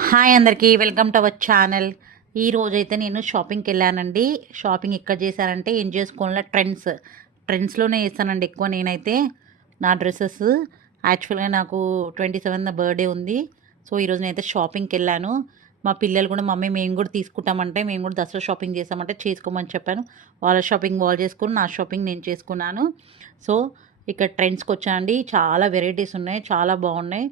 Hi అందరికీ welcome to our channel. ఈ రోజైతే నేను షాపింగ్కి వెళ్ళానండి. షాపింగ్ ఎక్కడ చేశానంటే ఏం చేసుకోవాలో ట్రెండ్స్లోనే చేస్తానండి ఎక్కువ నేనైతే నా డ్రెస్సెస్. యాక్చువల్గా నాకు 27న బర్త్డే ఉంది. సో ఈరోజు నేనైతే షాపింగ్కి వెళ్ళాను. మా పిల్లలు కూడా మమ్మీ మేము కూడా తీసుకుంటామంటే మేము కూడా దసరా షాపింగ్ చేసామంటే చేసుకోమని చెప్పాను. వాళ్ళ షాపింగ్ వాళ్ళు చేసుకుని నా షాపింగ్ నేను చేసుకున్నాను. సో ఇక్కడ ట్రెండ్స్కి వచ్చానండి. చాలా వెరైటీస్ ఉన్నాయి, చాలా బాగున్నాయి.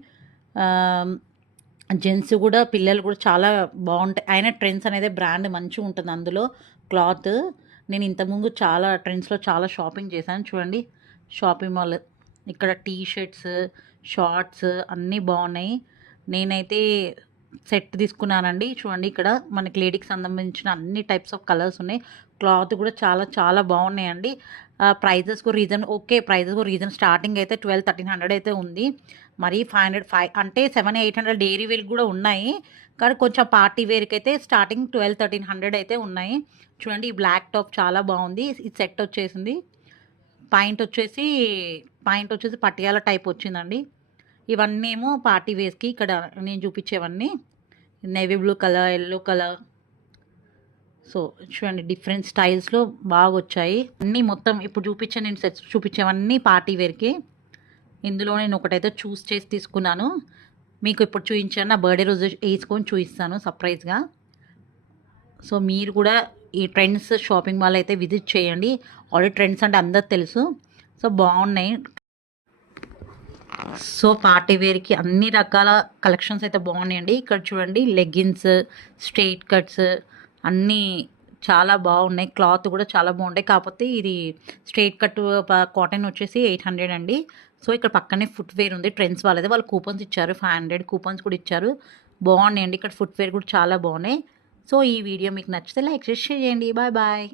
జెంట్స్ కూడా పిల్లలు కూడా చాలా బాగుంటాయి. అయినా ట్రెండ్స్ అనేది బ్రాండ్ మంచిగా ఉంటుంది అందులో క్లాత్. నేను ఇంతకుముందు చాలా ట్రెండ్స్లో చాలా షాపింగ్ చేశాను. చూడండి షాపింగ్ మాల్. ఇక్కడ టీ షర్ట్స్, షార్ట్స్ అన్నీ బాగున్నాయి. నేనైతే సెట్ తీసుకున్నానండి. చూడండి ఇక్కడ మనకి లేడీకి సంబంధించిన అన్ని టైప్స్ ఆఫ్ కలర్స్ ఉన్నాయి. క్లాత్ కూడా చాలా చాలా బాగున్నాయండి. ప్రైజెస్ కూడా రీజన్ స్టార్టింగ్ అయితే 1200-1300 అయితే ఉంది. మరి 500 అంటే 700-800 డైరీ వేర్ కూడా ఉన్నాయి. కానీ కొంచెం పార్టీ వేర్కి అయితే స్టార్టింగ్ 1200-1300 అయితే ఉన్నాయి. చూడండి ఈ బ్లాక్ టాప్ చాలా బాగుంది. ఈ సెట్ వచ్చేసింది. పాయింట్ వచ్చేసి పటియాల టైప్ వచ్చిందండి. ఇవన్నీ ఏమో పార్టీ వేర్స్కి. ఇక్కడ నేను చూపించేవన్నీ navy blue colour, yellow colour. So చూడండి డిఫరెంట్ స్టైల్స్లో బాగా వచ్చాయి అన్నీ. మొత్తం ఇప్పుడు నేను సెట్స్ చూపించేవన్నీ పార్టీ వేర్కి. ఇందులో నేను ఒకటైతే చూస్ చేసి తీసుకున్నాను. మీకు ఇప్పుడు చూపించాను, నా బర్త్డే రోజు వేసుకొని చూపిస్తాను సర్ప్రైజ్గా. సో మీరు కూడా ఈ ట్రెండ్స్ షాపింగ్ మాల్ అయితే విజిట్ చేయండి. ఆల్రెడీ ట్రెండ్స్ అంటే అందరికి తెలుసు. సో బాగున్నాయి. సో పార్టీ వేర్కి అన్ని రకాల కలెక్షన్స్ అయితే బాగున్నాయండి. ఇక్కడ చూడండి లెగ్గిన్స్, స్ట్రెయిట్ కట్స్ అన్నీ చాలా బాగున్నాయి. క్లాత్ కూడా చాలా బాగుంటాయి. కాకపోతే ఇది స్ట్రెయిట్ కట్ కాటన్ వచ్చేసి 800 అండి. సో ఇక్కడ పక్కనే ఫుట్వేర్ ఉంది. ట్రెండ్స్ వాళ్ళది. వాళ్ళు కూపన్స్ ఇచ్చారు, 500 కూపన్స్ కూడా ఇచ్చారు. బాగున్నాయండి. ఇక్కడ ఫుట్వేర్ కూడా చాలా బాగున్నాయి. సో ఈ వీడియో మీకు నచ్చితే లైక్ చేసి షేర్ చేయండి. Bye bye.